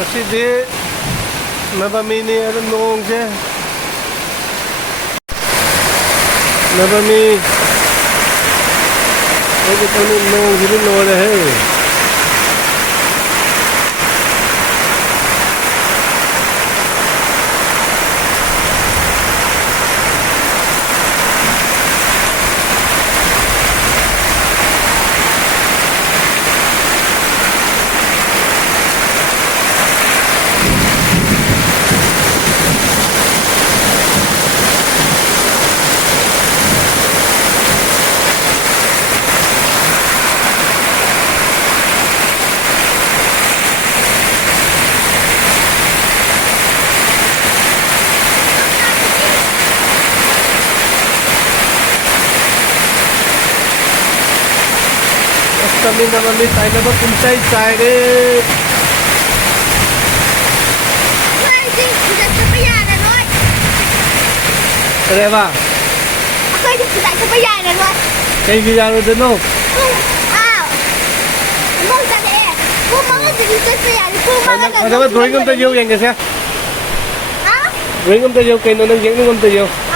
Kasi di nabamini ano noong siya. Nabami. Oke kami noong sini noong ada kami naman tayo na ba puncay đi. Cái ba? Ako'y dito sa bayanan mo. Kayo giyano din no? Mong tadi kung mga dito sa yan, kung mga Ano ba drawing ng tayo yan kasi? Ha? Drawing ng tayo kayo nang yang ng tayo.